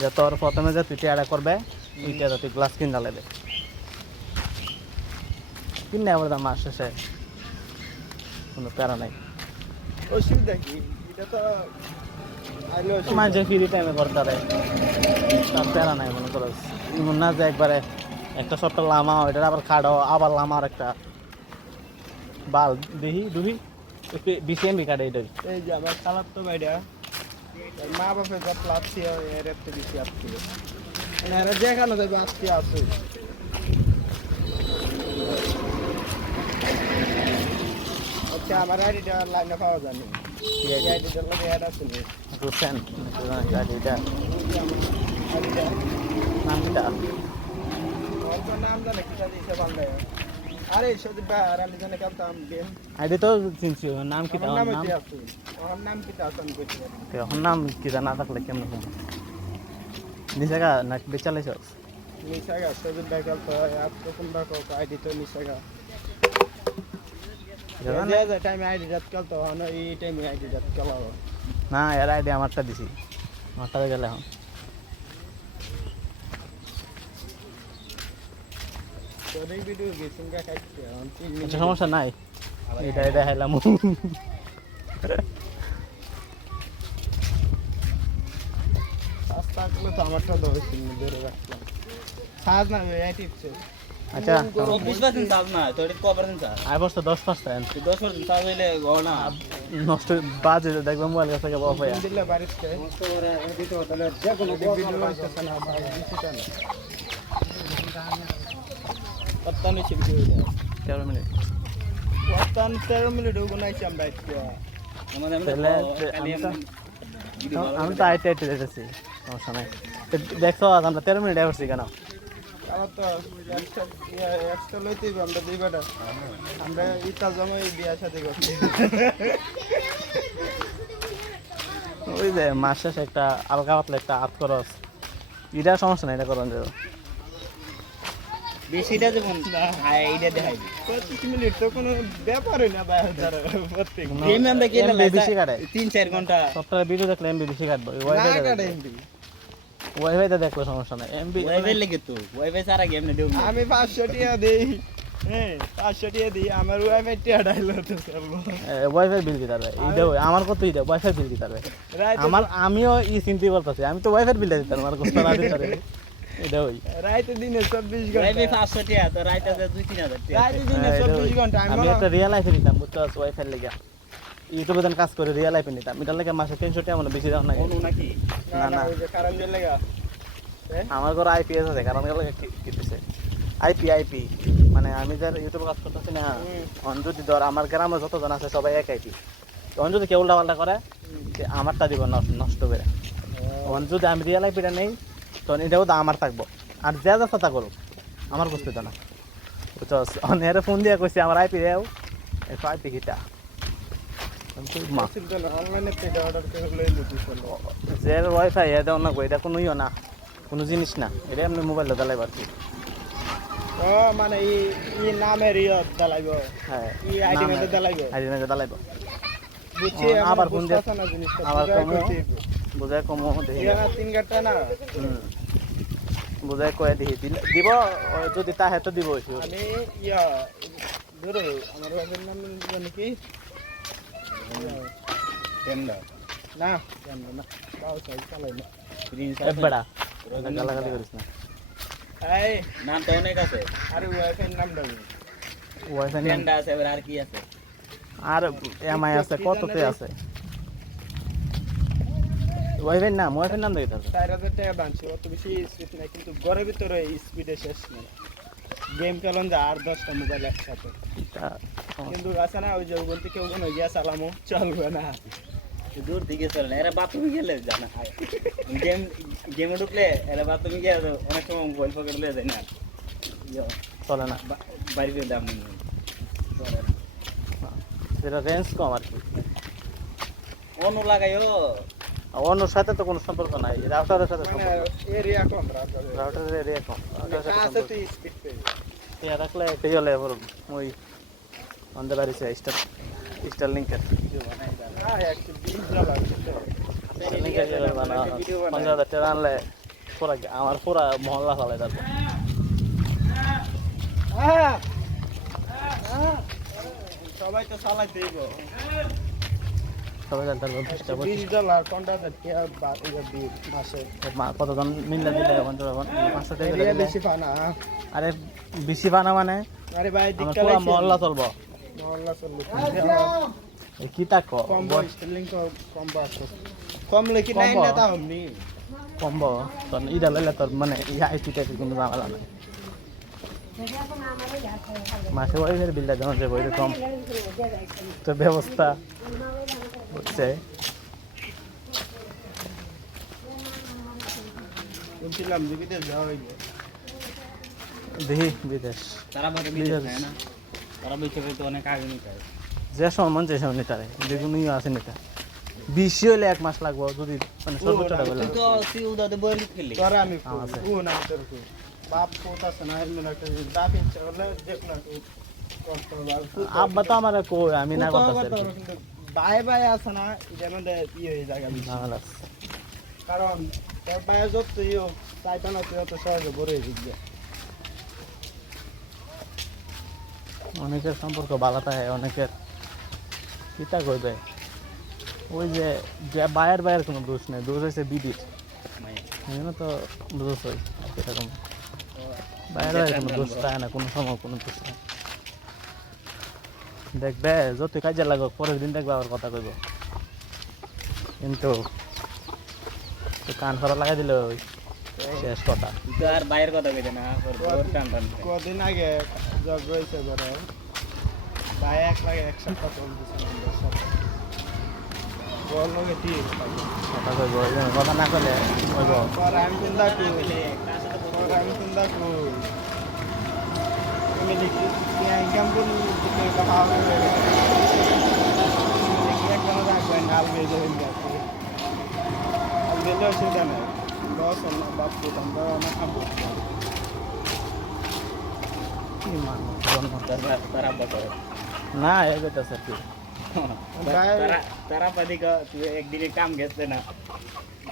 যে তোর প্রথমে যে তুই টিয়ারা করবে ওইটা তুই গ্লাস কিনা লেবে কিনে আবার দাম মাস শেষে কোনো প্যারা নাই অসুবিধা কি এটা তো মাঝে ফ্রি টাইমে করতে পারে তার প্যারা নাই মনে করো এমন না যে একবারে একটা ছোট্ট লামা ওইটা আবার খাড়ো আবার লামা আর একটা বাল দেখি দুহি বিসিএমবি কাটে এটাই এই যে আমার খালার তো বাইরা মা বাপে যা প্লাসি এর একটা বেশি আসছে এরা যেখানে যাবে আজকে আছে আচ্ছা আমার আইডিটা লাইনে পাওয়া যায়নি এই আইডিটার লগে অ্যাড আছে নি রুসেন এটা আইডিটা নামটা অল্প নাম জানে কি জানি সে বাংলা আরে সদীপ ভাই আর আমি জানে কালতাম গেম আইডি তো চিনছি নাম কি আমার নাম নাম কি আছে আমার নাম কি তা আসান করতে এখন নাম কি জানা থাকলে কেমন হবে নিশাগা না বেচালে সব নিশাগা সদীপ ভাই কালতো আজ প্রথম রাখো আইডি তো নিশাগা যে টাইমে আইডি রাত কালতো হন এই টাইমে আইডি রাত কালাও না এর আইডি আমারটা দিছি আমারটা গেলে এখন অনেক ভিডিও গেছিং কা খাইছে এখন 3 মিনিট আচ্ছা সমস্যা নাই এটা এটা হাইলাম রাস্তা গুলো তো আমারটা ধরেছি ধরে রাখলাম সাজ না এই টিপছে আচ্ছা 20% চার্জ না তো এটা কভারেন চার্জ আই বস্ত 10% 10% চার্জ হইলে গহনা নষ্ট বাজে দেখবে মোবাইল কাছে গেব অফ হয়ে দিলে বারিশকে নষ্ট করে এডিট হলে যে কোনো ভিডিও আসছে না দিছিটা না পত্তা নিচে ভিডিও 13 মিনিট পত্তা 13 মিনিট গুনাইছি আমরা আজকে আমাদের তাহলে আমি তো আইতে আইতে দেখেছি সমস্যা নাই দেখছো আমরা 13 মিনিট আসছি কেন আমার তো একটা লইতেই আমরা দুই বেটা আমরা ইটা জমাই বিয়া শাদি করছি ওই যে মাস শেষে একটা আলগা পাতলা একটা হাত খরচ এটা সমস্যা নাই এটা করুন যে বেশিটা যেমন এইটা দেখাই 25 মিনিট তো কোনো ব্যাপারই না ভাই প্রত্যেক গেম আমরা খেলে বেশি কাটে 3-4 ঘন্টা সপ্তাহে ভিডিও দেখলে এমবি বেশি কাটবে না কাটে এমবি ওয়াইফাইতে দেখলে সমস্যা নাই এমবি ওয়াইফাই লাগে তো ওয়াইফাই সারা গেম না দেব আমি 500 টাকা দেই হ্যাঁ 500 টাকা দিই আমার ওয়াইফাই টাকা ডাইলো তো চলবো ওয়াইফাই বিল দিতে পারবে এটা আমার কত দিতে ওয়াইফাই বিল দিতে পারবে আমার আমিও চিন্তা করতেছি আমি তো ওয়াইফাই বিল দিতে পারবো আর কষ্ট না দিতে পারে এটা ওই রাইতে দিনে 24 ঘন্টা ওয়াইফাই 500 টাকা তো রাইতে 2-3000 টাকা রাইতে দিনে 24 ঘন্টা আমি একটা রিয়েল লাইফে দিতাম বুঝতে পারছো ওয়াইফাই লেগে ইউটিউবে যেন কাজ করে রিয়েল লাইফে নিতাম এটার লেগে মাসে 300 টাকা মানে বেশি দাম না অনু নাকি না না ওই যে কারণ যে লাগা আমার ঘরে আইপিএস আছে কারণ লেগে কি দিছে আইপি মানে আমি যার ইউটিউবে কাজ করতেছি না অন যদি ধর আমার গ্রামে যতজন আছে সবাই এক আইপি তখন যদি কেউ উল্টাপাল্টা করে আমারটা দিব নষ্ট করে তখন যদি আমি রিয়েল আইপিটা নেই তখন এটাও তো আমার থাকবো আর যা যা কথা করুক আমার বুঝতে তো না বুঝছস অনেক ফোন দিয়ে কইছি আমার আইপি দেও একটু আইপি কিটা অনলাইনে থেকে অর্ডার করে লই লুটি চলো যে ওয়াইফাই দেও না এটা কোনো ইয়ে না কোনো জিনিস না এটা আপনি মোবাইলে দালাইব আর কি ও মানে এই নামের ইয়ত দালাইবো হ্যাঁ এই আইডি মধ্যে দালাইবো আইডি মধ্যে দালাইব বুঝছি আবার ফোন দিয়ে না জিনিসটা আবার কমো বুঝায় কমো দেখি এটা 3 ঘন্টা না বুঝায় কয়ে দেখি দিব যদি তা হেতো দিব আমি ইয়া ধরো আমার বাবার নাম জানি কি টেন্ডা না জানো না বাউ সাই চালাই না প্রিন্স এবড়া গালাগালি করিস না এই নাম তো অনেক আছে আরে ওয়াইফাই নাম দাও ওয়াইফাই টেন্ডা আছে আর কি আছে আর এমআই আছে কততে আছে ওয়াইফাই নাম দেখতে হবে 4000 টাকা দাঁড়ছে অত বেশি স্পিড নাই কিন্তু ঘরের ভিতরে স্পিডে শেষ না গেম খেলন যা আর 10টা মোবাইল একসাথে কিন্তু আছে না ওই যে বলতে কেউ কোনো গিয়া চালামো চলবে না দূর দিকে চলে না এরা বাথরুমে গেলে জানা গেমে ঢুকলে এরা বাথরুমে গিয়ে অনেক সময় মোবাইল পকেট লয়ে যায় না চলে না বাড়িতে দাম চলে যেটা রেঞ্জ কম আর কি অনু লাগাইও অন্যর সাথে তো কোনো সম্পর্ক নাই রাউটারের সাথে মানে সম্পর্ক এরিয়া কম রাউটারের এরিয়া কম আছে তুই স্পিড পে ইয়া রাখলে পেয়ে গেলে ওই আমাদের বাড়ি স্টার লিঙ্কের হ্যাঁ 120 ডলার লিঙ্কের 50,000 টাকা আনলে আমার পুরা মহল্লা চালাই তারপর সবাই তো চালাই দেব সবাই তারপর $20 $50 মাসে কতজন মিললে দিলে এখন তো এখন 500 টাকা এরিয়া দিলে। বেশি পানা আরে বেশি বানা মানে আরে ভাই আমার দিকটা পুরা মহল্লা চলবো মহল্লা চলবে এই কি তাক কম্বো স্টিলিং কম্বো আছে কম লেকি নাই Combo? না তা হমনি কম্বো তোর ইটা লইলে তোর মানে ইয়া আইপিটা কোনো ঝামেলা নাই মাসে ওই ফের বিলটা যেমন যে বই কম তো ব্যবস্থা হচ্ছে বলছিলাম যে বিদেশ যাওয়া হইবে দেখি বিদেশ তারা বাদে বিদেশ যায় না তারা বিদেশে তো অনেক আগে নিতে হয় যে সময় মন যে সময় নিতে পারে যেগুলো আছে নিতে বেশি হলে 1 মাস লাগবো যদি মানে সর্বোচ্চটা বলে তুই তো তুই উদাতে বইলি খেলি তোরা আমি আছে। ও না তোর কো বাপ পোত আছে না এমন একটা বাপ ইচ্ছা করলে যে না কষ্ট হবে আর তুই তো- আব্বা তো আমার কই আমি না তুই তো করতেছি আবার তোর কিন্তু বাই বাই আছে না এটার মধ্যে হয়ে জায়গা বেশি। ঝামেলা কারণ তোর বাই যত ইয়ে চাইতা না তুই অত সহজে বড় হয়ে যাবি অনেকের সম্পর্ক ভালো থাকে অনেকের কিতা করবে ওই যে বায়ের কোনো দোষ নেই দোষ হয়েছে বিদির এখানে তো বুঝোছই এরকম বাইরের কোনো দোষ থাকে না কোনো সময় কোনো দোষ নেই দেখবে যত কাজে লাগো পরের দিন দেখবে আবার কথা কইব কিন্তু তো কান ফরা লাগাই দিল শেষ কথা তুই তো আর বাইরের কথা কইতে না ওর টান টান কদিন আগে জগ রয়েছে ঘরে ভাই এক লাগে এক সপ্তাহ চলতেছে আমাদের সাথে বল লোকে ঠিক কথা কইব এই জন্য কথা না করলে কইব পর আমি চিন্তা করি পর আমি চিন্তা করি তুমি দেখি ইনকাম করি তুমি কথা হবে দেখি একজন রাখবে নাল বেজে হয়ে যাচ্ছে আর বেজে অসুবিধা নেই লস না বাপ তো আমরা অনেক কাম করতে পারি কি মানুষ জন্ম। তারা আব্বা করে না এই যেতেছে কি তারা পাদিকা তুই একদিনে কাম গেছে না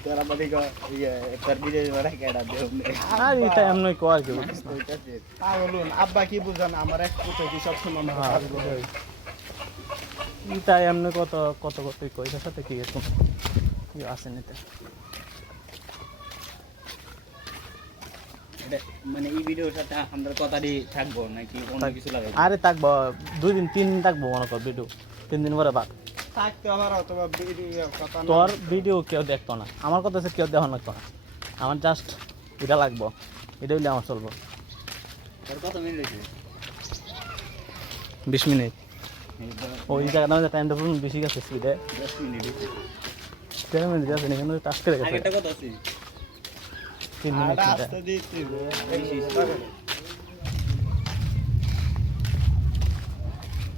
তারা পাদিকা ইয়ে তার বিদেশ বাড়া কেডা দেও আর এটা এমনি কয় কি বুঝছিস না? বলুন আব্বা কি বুঝান আমার এক পুত্র কি সবসময় আমার কাজ করে এটা এমনি কত কত কত কইতার সাথে কি এরকম কি আছে নিতে মানে এই ভিডিওর সাথে আমাদের কথাটি থাকবো নাকি অন্য কিছু লাগাই আরে থাকবো 2 দিন 3 দিন থাকবো মনে কর ভিডিও 3 দিন পরে বাদ থাকতে আবার অথবা কথা না তোর ভিডিও কেউ দেখতো না আমার কথা সে কেউ দেখা লাগতো না আমার জাস্ট এটা লাগবো এটা হইলে আমার চলবো তোর কত মিনিট হয়েছে 20 মিনিট ওই জায়গাটা আমাদের টাইমটা পুরো বেশি গেছে স্পিডে 10 মিনিট হয়েছে 10 মিনিট আছে না কিন্তু টাস্ক করে গেছে আগেরটা কত আছে 3 মিনিট আটা মধ্যে। আসতে দিচ্ছি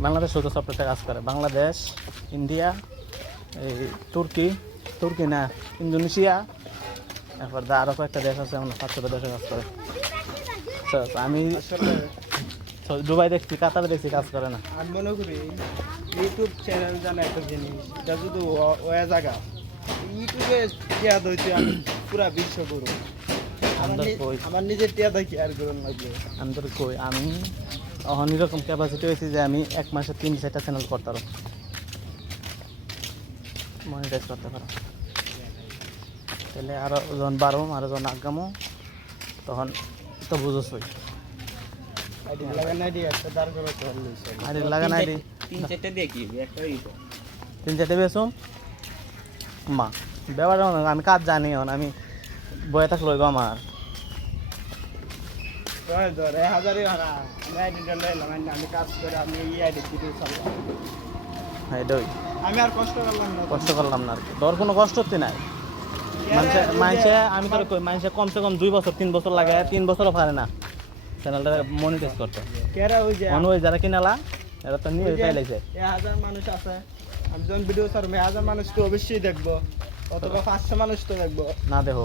বাংলাদেশ শুধু সফটওয়্যারটা কাজ করে বাংলাদেশ ইন্ডিয়া এই তুর্কি তুর্কি না ইন্দোনেশিয়া তারপর আরও কয়েকটা দেশ আছে আমরা 500টা দেশে কাজ করে তো আমি আসলে দুবাই দেখছি কাতারে দেখছি কাজ করে না আমি মনে করি ইউটিউব চ্যানেল জানা একটা জিনিস এটা শুধু ওয়া জায়গা ইউটিউবে টিয়া দইতে আমি পুরা বিশ্ব করব আন্দর কই আমার নিজের টিয়া দেখি আর করুন লাগবে আন্দর কই আমি এখন এরকম ক্যাপাসিটি হয়েছে যে আমি 1 মাসে 3-4টা চ্যানেল করতে পারো মনিটাইজ করতে পারো তাহলে আরও যখন বাড়ো আরও যখন আগামো তখন তো বুঝোসই আইডি লাগা নাই দি একটা দাঁড় করে চললে আর লাগা নাই দি 3-4টা দিয়ে কি একটা হইতো 3-4টে বেসম মা ব্যাপারটা আমি কাজ জানি এখন আমি বয়ে থাকলে হইব আমার ধর 1000ই হারা আমি আইডিটা লইলাম আমি কাজ করে আমি এই আইডি ভিডিও চালাবো হ্যাঁ এটাই আমি আর কষ্ট করলাম না কষ্ট করলাম না আর কি তোর কোনো কষ্ট হচ্ছে নাই মানুষে আমি তোর কই মানুষে কমসে কম 2 বছর 3 বছর লাগে 3 বছরও পারে না চ্যানেলটা মনিটাইজ করতে কেরা ওই যে অন ওই যারা কিনালা এরা তো নিয়ে ফেলাইছে 1000 মানুষ আছে আমি যখন ভিডিও ছাড়বো 1000 মানুষ তো অবশ্যই দেখবো অথবা 500 মানুষ তো দেখবো না দেখো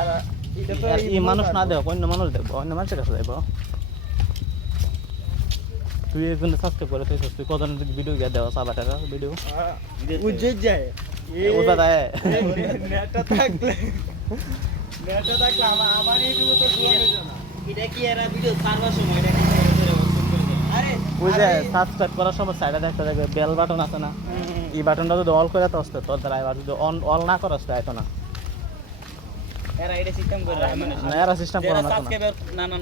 এরা এটা তো এই মানুষ না দেখো অন্য মানুষ দেখবো অন্য মানুষের কাছে দেখবো তুই একজন সাবস্ক্রাইব করে তুই কজন ভিডিও গিয়ে দেওয়া 7 টাকা ভিডিও উজ্জে যায় ওটা দেয় নেটটা থাকলে নেটে থাকলে আমার ইউটিউবে তো শোয়া হইতো না। এটা কি এরা ভিডিও ছাড়বার সময় এটা কি করে ধরে অপশন করে দেয়? আরে ওই যে সাবস্ক্রাইব করার সময় সাইডে দেখতে দেখবে বেল বাটন আছে না, এই বাটনটা যদি অল করে তো আসতে তোর দ্বারা, এবার যদি অল না করাস তো আইতো না। এরা এটা সিস্টেম করে রাখে মানে না, এরা সিস্টেম করে না কোনো। সাবস্ক্রাইবার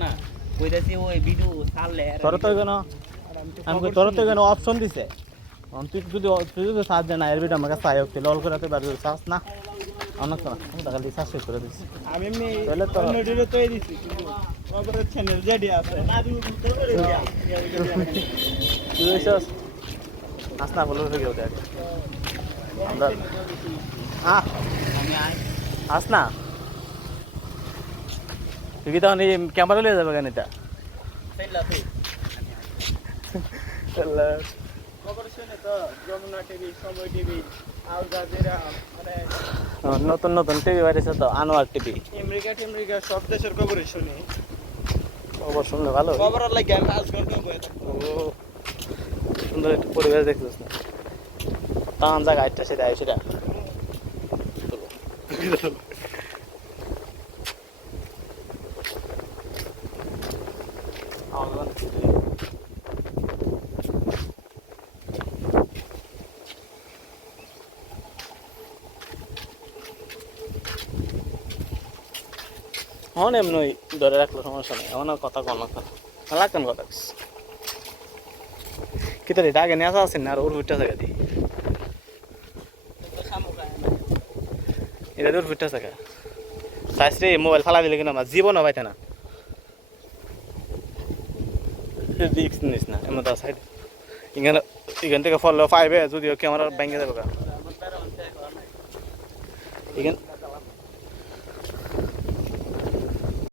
না কইতাছি ওই ভিডিও ছাড়লে এরা তোর তো কেন আর আমি তো আমি খবর তোর তো শুনি। কেন অপশন দিছে, তুই যদি সার্চ দেয় না এর ভিডিও আমাকে চাই হোক লল করে তুই যদি সার্চ না অনেক তো না খালি সাবস্ক্রাইব করে দিচ্ছি। আমি এমনি তাহলে তো- অন্য ভিডিও তৈরি দিছি কিন্তু খবরের চ্যানেল যেটি আছে তুই এসেছ আস না বলে উঠে গেল দেখ আমরা আমি আই আস না, তুই কি তখন এই ক্যামেরা লিয়ে যাবে কেন এটা? ফেললা তুই খবর শুনে তো যমুনা টিভি, সময় টিভি, আল জাজিরা, মানে নতুন নতুন টিভি বাড়িছে তো, আনোয়ার টিভি। আমেরিকা সব দেশের খবরই শুনি। খবর শুনলে ভালো। খবর লাগে আমি 5 ঘন্টা বয়ে থাকবো। ও, সুন্দর একটা পরিবেশ দেখছিস না, তান জায়গা একটা সেটা সেটা এমনি ধরে রাখলো সমস্যা নেই, এমন আর কথা কম না লাগতেন কথা কি তোর এটা আগে নিয়ে আসা আছেন না, আর ওর ফুটটা থাকা দি এটা ওর ফুটটা থাকা সাইজ রে মোবাইল ফালা দিলে কিনা আমার জীবন হবাইতে না, রিক্স নিস না এমন তো সাইড এখান থেকে ফলো পাইবে যদিও ক্যামেরা ব্যাঙ্গে যাবে এখান